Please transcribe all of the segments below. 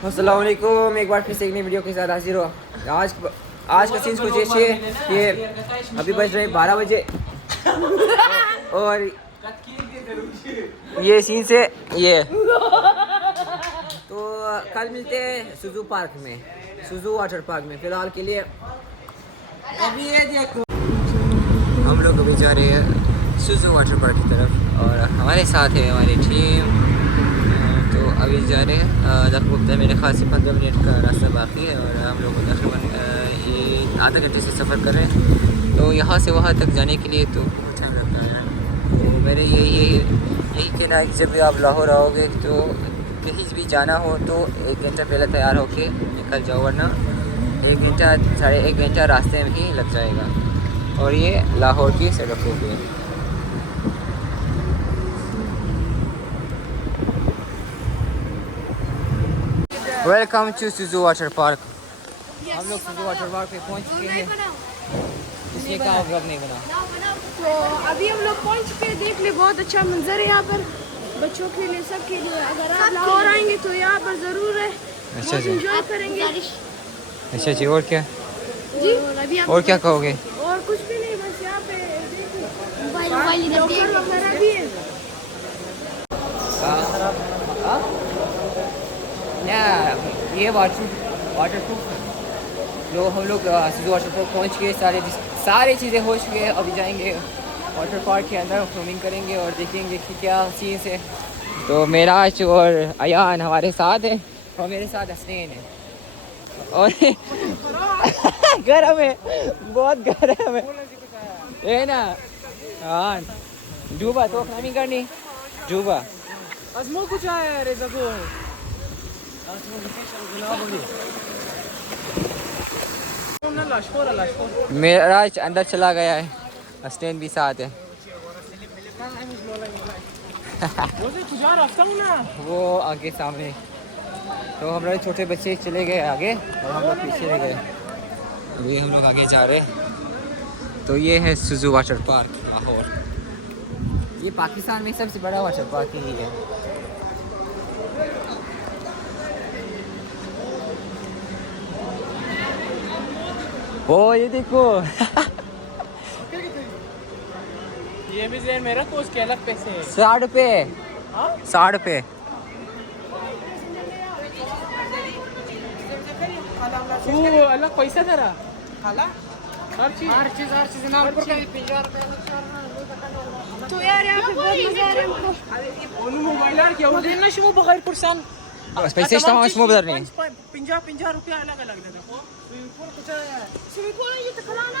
अस्सलाम वालेकुम, एक बार फिर से एक नई वीडियो के साथ हाजिर हो। आज का सीन कुछ ऐसे है कि अभी बज रहे 12 बजे और ये सीन से ये तो कल मिलते हैं सुजू पार्क में, सुजू वाटर पार्क में। फिलहाल के लिए अभी ये देखो हम लोग अभी जा रहे हैं सुजू वाटर पार्क की तरफ और हमारे साथ है हमारी टीम। तो अभी जा रहे हैं तकरीबन मेरे ख्याल से 15 मिनट का रास्ता बाकी है और हम लोग तकरीबन ये आधा घंटे से सफ़र कर रहे हैं। तो यहाँ से वहाँ तक जाने के लिए तो बहुत टाइम लगता है। तो मेरे यही कहना है कि जब भी आप लाहौर आओगे तो कहीं भी जाना हो तो 1 घंटा पहले तैयार होके निकल जाओ, वरना 1 घंटा 1.5 घंटा रास्ते में ही लग जाएगा। और ये लाहौर की सड़कों पे welcome to Suju water park. हम लोग सुजू वाटर पार्क पे पहुंच चुके हैं। इसलिए कहाँ ब्लॉग नहीं बना। तो अभी हम लोग पहुंच चुके हैं। देख ले बहुत अच्छा मंजर है यहाँ पर, बच्चों के लिए, सबके लिए। अगर आप लाहौर आएंगे तो यहाँ पर ज़रूर है। अच्छा जी, एंजॉय करेंगे। अच्छा जी। और क्या जी, और क्या कहोगे? और कुछ भी नहीं, बस यहाँ पे लोकल वगैरह भी है। ये वाटर प्रूफ जो हम लोग सुजू वाटर पार्क पहुँच गए, सारी चीज़ें हो चुकी है। अभी जाएंगे वाटर पार्क के अंदर, स्विमिंग करेंगे और देखेंगे कि क्या सीन है। तो मेराज और अयान हमारे साथ है और मेरे साथ हसनैन है। और गर्म है, बहुत गर्म है ना। हाँ जुबा तो क्लाइंबिंग करनी जुबा अजमो कुछ आया रे जगो मेराज अंदर चला गया है, हसनैन भी साथ है। वो आगे सामने। तो हमारे छोटे बच्चे चले गए आगे और हम लोग पीछे रह गए। अभी हम लोग आगे जा रहे हैं। तो ये है सुजू वाटर पार्क लाहौर। ये पाकिस्तान में सबसे बड़ा वाटर पार्क ही है। ओ ये देखो ये भी जेन मेरा तो उसके अलग पैसे है। 60 रुपये, 60 रुपये। तू अलग पैसा तेरा खाला हर चीज नाम पर तो यार यहाँ पे बहुत मजा आ रहा है हमको। onu mobiler ki o देना şu बगैर kursan पैसे tamam मो बदल नहीं 50 रुपया अलग अलग दे देखो स्विमिंग पूल में ये तो खिलाना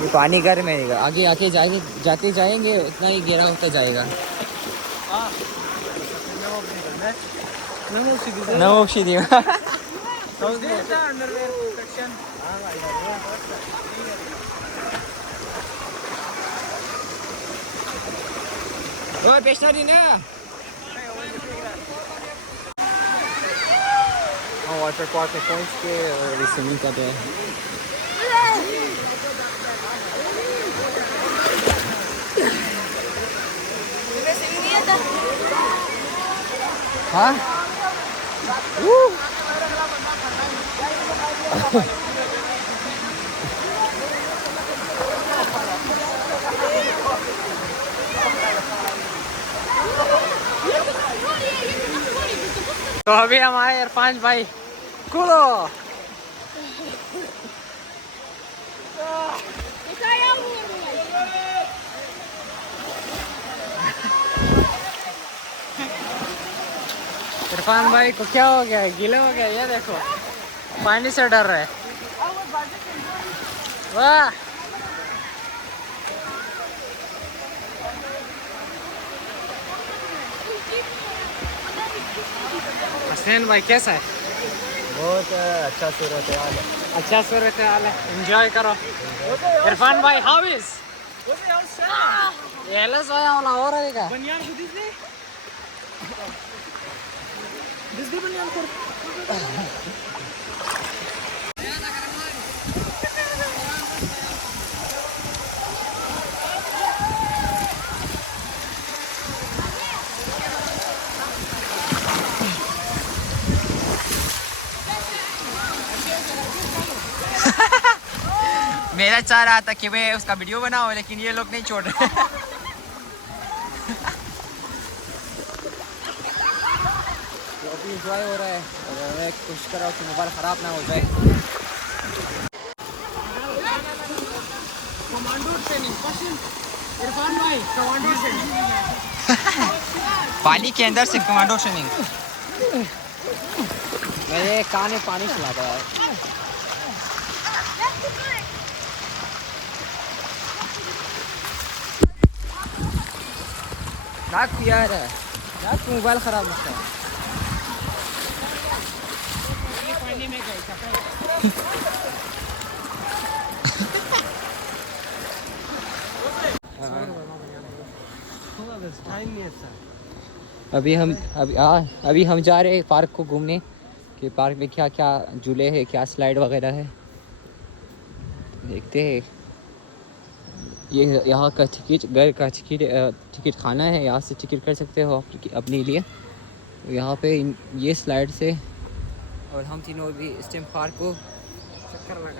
ये पानी गर्म है। आगे आगे जाते जाएंगे उतना ही गहरा होता जाएगा। No oxygen. ओए पेशना दी ना। वाटर पार्क में पहुंच के और स्विमिंग कर रहे हैं। हाँ तो अभी हमारे इरफान भाई कूदो इरफान भाई को क्या हो गया, गीला हो गया। ये देखो पानी से डर रहा है। वाह हसनैन भाई कैसा है? बहुत अच्छा सूरत हाल है। अच्छा सूरत हाल है, एंजॉय करो। इरफान भाई हाउ इज ये ला सोया वाला हो रहा है क्या? बनियान खुद से दिस दे बनियान कर मेरा चाह रहा था कि मैं उसका वीडियो बनाऊं, लेकिन ये लोग नहीं छोड़ रहे। तो अभी इंजॉय हो रहा है और मैं कोशिश कर रहा हूँ कि मोबाइल ख़राब ना हो जाए। कमांडो ट्रेनिंग इरफान भाई, कमांडो ट्रेनिंग। पानी के अंदर से कमांडो ट्रेनिंग। मेरे कान में पानी चला गया है। यार मोबाइल ख़राब होता है। अभी हम जा रहे हैं पार्क को घूमने कि पार्क में क्या क्या झूले हैं, क्या स्लाइड वगैरह है, देखते हैं। ये यहाँ का टिकट, घर का टिकट खाना है, यहाँ से टिकट कर सकते हो अपने लिए। यहाँ पे ये स्लाइड से, और हम तीनों भी इस टाइम पार्क को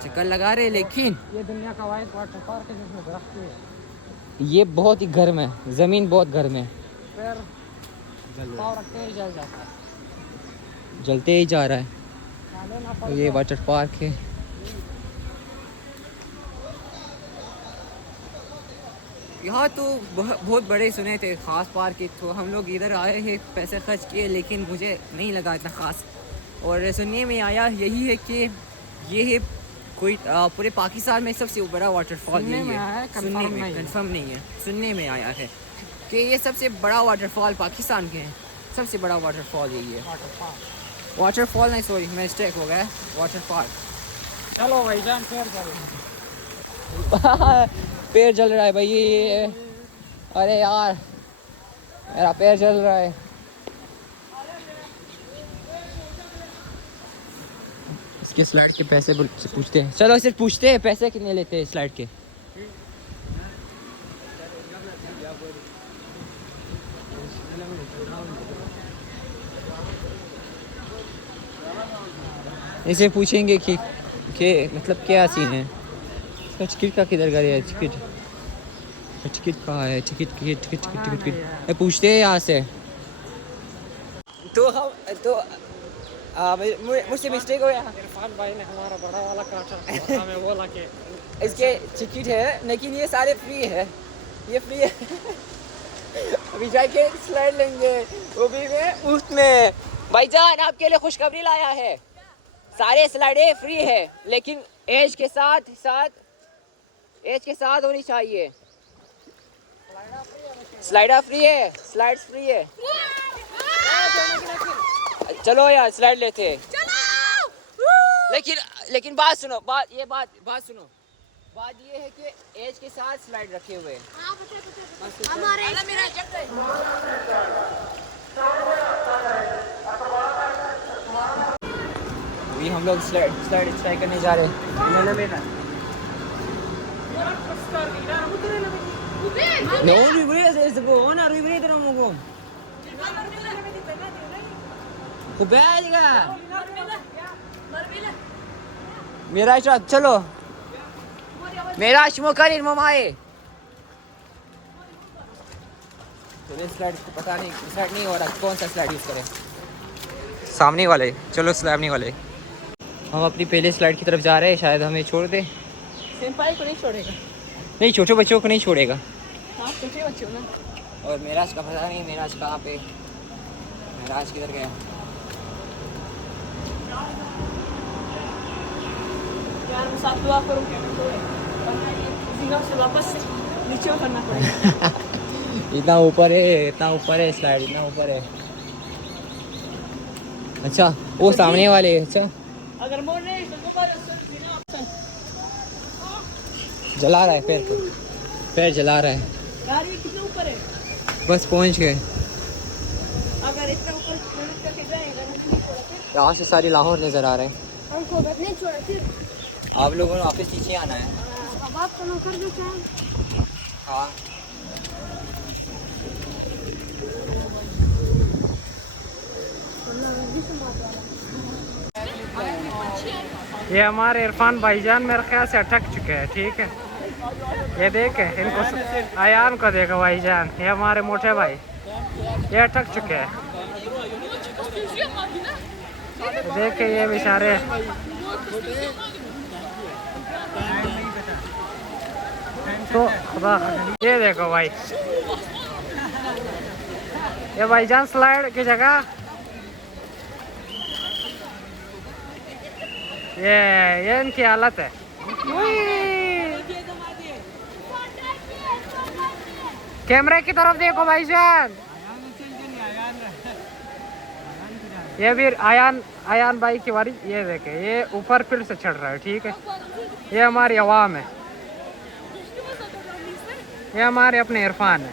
चक्कर लगा रहे हैं। लेकिन ये दुनिया का वाइड वाटर पार्क है जिसमें दरख्त है। ये बहुत ही गर्म है, ज़मीन बहुत गर्म है, पैर पाँव रखते ही जल जाता है, जलते ही जा रहा है। नाले ना तो ये वाटर पार्क है। यहाँ तो बहुत बड़े सुने थे, ख़ास पार्क है। तो हम लोग इधर आए हैं, पैसे खर्च किए, लेकिन मुझे नहीं लगा इतना ख़ास। और सुनने में आया यही है कि ये है कोई पूरे पाकिस्तान में सबसे बड़ा वाटरफॉल यही है। सुनने में, कंफर्म नहीं है, सुनने में आया है कि ये सबसे बड़ा वाटरफॉल पाकिस्तान के हैं। सबसे बड़ा वाटरफॉल यही है। वाटरफॉल नहीं, सॉरी मिस्टेक हो गया, वाटर पार्क। चलो भाई जान, पैर चलो। पैर जल रहा है भाई ये। अरे यार मेरा पैर जल रहा है। इसके स्लाइड के पैसे पूछते हैं। चलो सिर्फ पूछते हैं पैसे कितने लेते हैं स्लाइड के। इसे पूछेंगे कि मतलब क्या सीन है इसका। टिकट का किधर गया है? टिकट कहाँ है? टिकट पूछते हैं यहाँ से। तो हम तो मुझसे मिस्टेक हो गया। इरफान भाई ने हमारा बड़ा वाला काटा, हमें बोला कि इसके टिकट है, लेकिन ये सारे फ्री है, ये फ्री है। अभी जाके स्लाइड लेंगे, वो भी में मुफ्त में। भाईजान आपके लिए खुशखबरी लाया है, सारे स्लाइडें फ्री है, लेकिन एज के साथ होनी चाहिए। स्लाइडर फ्री है, स्लाइड्स फ्री है। चलो यार स्लाइड लेते हैं। लेकिन बात सुनो, बात ये है कि एज के साथ स्लाइड रखे हुए हैं। अभी हम लोग स्लाइड ट्राई करने जा रहे हैं। मेरा चलो मेरा शिमोकारी ममाए। तो स्लाइड पता नहीं, स्लाइड नहीं हो रहा, कौन सा स्लाइड यूज़ करें? सामने वाले, चलो सामने वाले। हम अपनी पहले स्लाइड की तरफ जा रहे हैं, शायद हमें छोड़ दे। सेंपाई को नहीं छोड़ेगा? नहीं, छोटे बच्चों को नहीं छोड़ेगा। हाँ छोटे बच्चों ना। और मेराज का पता नहीं, मेराज कहाँ पे, मेराज किधर गया? यार मैं साथ दुआ करूँ क्या से वापस नीचे उतरना पड़ेगा। इतना ऊपर है स्लाइड, इतना ऊपर है। अच्छा वो सामने वाले। अच्छा अगर मोड़ नहीं तो जला रहा है पैर जला रहा है। यार ये कितना ऊपर है? बस पहुंच गए। अगर इतना ऊपर मेहनत करके जाएगा नहीं छोड़ा फिर। यहाँ से सारी लाहौर नज़र आ रहे हैं। हमको नहीं छोड़ा फिर। आप लोगों ने वापस नीचे आना है। बात तो कर दो चाहे। हाँ ये हमारे इरफान भाईजान मेरे ख्याल से अटक चुके हैं, ठीक है। ये देखे इनको, आयान को देखो भाईजान, ये हमारे मोटे भाई, ये अटक चुके हैं। देखे ये बेचारे, तो खुदा, ये देखो भाई, ये भाईजान स्लाइड की जगह ये इनकी हालत है। कैमरे की तरफ देखो भाईजान, ये भी आयान भाई की बारी। ये देखे ये ऊपर फिर से चढ़ रहा है, ठीक है। ये हमारी अवाम है, ये हमारे अपने इरफान है।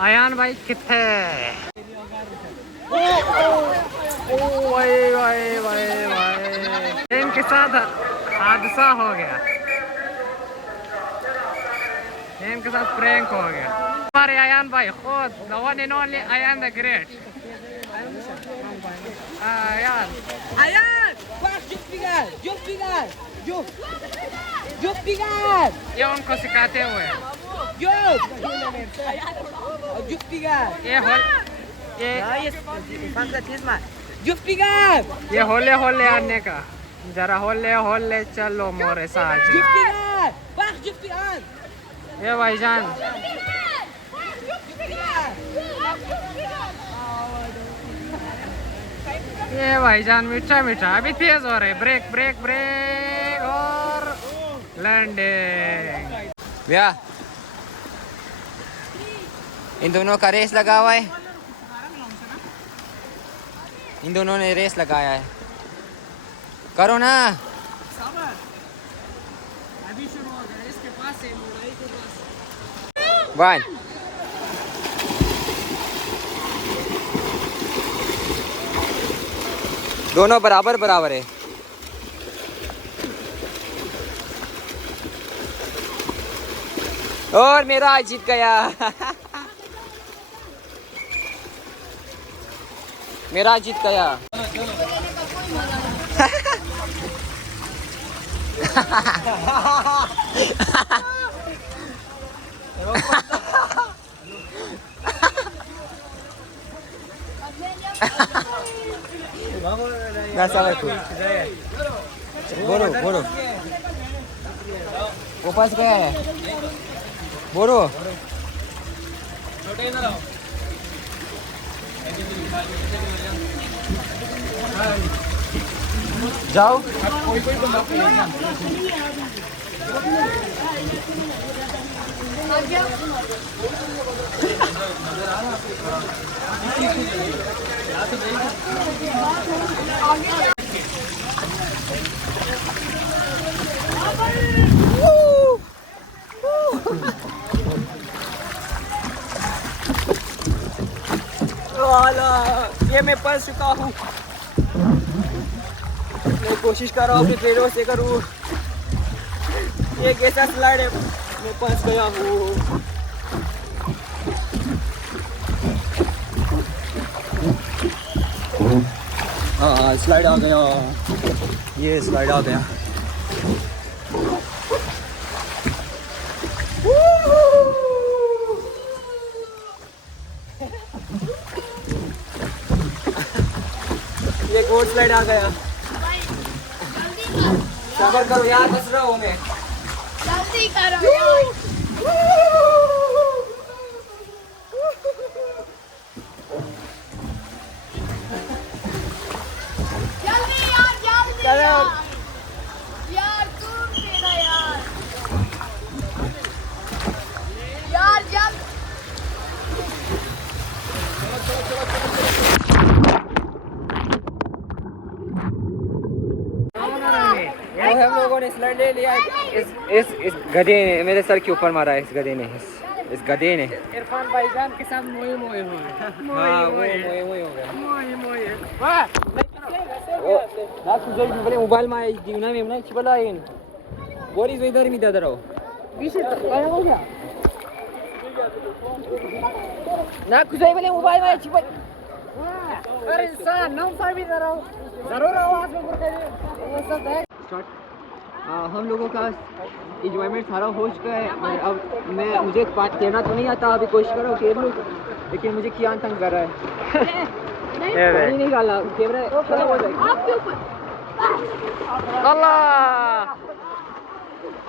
आयान भाई कितने इनके साथ हादसा हो गया, इनके साथ प्रैंक हो गया। हमारे आयान भाई खुद, the one and only Ayan the Great। Ayaan ये उनको सिखाते हुए, ये होले होले आने का, जरा होले होले चलो मोरे साथ। ये भाईजान ये भाईजान मीठा मीठा अभी तेज हो रहे, ब्रेक ब्रेक ब्रेक और लैंडिंग। भैया इन दोनों का रेस लगा हुआ है, इन दोनों ने रेस लगाया है, करो ना। अभी शुरू हो गया, इसके पास है, मुंबई के पास। वन दोनों बराबर बराबर है। और मेरा आज जीत गया मेरा जीत गया बोलो बोलो वो पास गया है, बोलो जाओ। ये मैं फंस चुका हूँ, मैं कोशिश कर रहा हूँ कि ट्रेनों से करूँ, ये कैसा स्लाइड है, मैं फंस गया हूँ। हाँ स्लाइड आ गया, ये स्लाइड आ गया। ये गोल स्लाइड आ गया, सबर करो यार, फंस रहा हूँ मैं, जल्दी करो यार। जल्दी यार, जल्दी यार तुम देना यार, यार जल्दी। हम लोगों ने स्लाइड ले लिया। इस गधे ने मेरे सर के ऊपर मारा है, इस गधे ने, इस गधे ने। इरफान भाईजान के साथ मोए मोए हो गए। हाँ वो हो गया। मोए वाह ना तुझे बोले मोबाइल में आई जीवना में ना चिपला इन बोरी जो इधर में दादा रहो पीछे क्या हो गया ना कुछ बोले मोबाइल में चिपल अरे इंसान नौसा भी जरूर आवाज में वो सब है। हम लोगों का इंजॉयमेंट सारा हो चुका है। अब मुझे तैरना तो नहीं आता, अभी कोशिश करो तैर लूँ, लेकिन मुझे कियान तंग कर रहा है। पानी नहीं डाला, कैमरा खराब हो जाएगा। आपके ऊपर अल्लाह,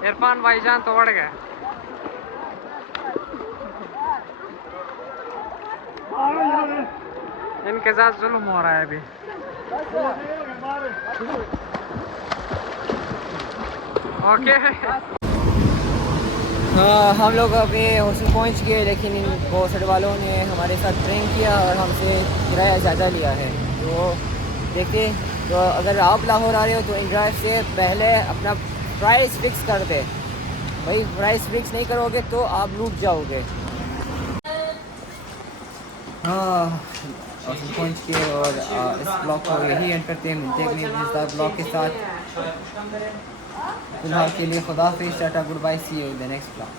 इरफान भाईजान तोड़ गए। इनके साथ जुल्म हो रहा है अभी। ओके हाँ, हम लोग अभी हॉस्टल पहुंच गए, लेकिन इन हॉस्टल वालों ने हमारे साथ ड्रिंक किया और हमसे किराया ज़्यादा लिया है। तो देखते, तो अगर आप लाहौर आ रहे हो तो इन ड्राइव से पहले अपना प्राइस फिक्स कर दे भाई। प्राइस फिक्स नहीं करोगे तो आप लूट जाओगे। हाँ, हॉस्टल पहुंच के और इस ब्लॉग को यही एंड करते हैं। मिलते हैं अगले मज़ेदार ब्लॉग के साथ। फिलहाल के लिए खुदा हाफिज़, tata, good bye, see you in the next blog.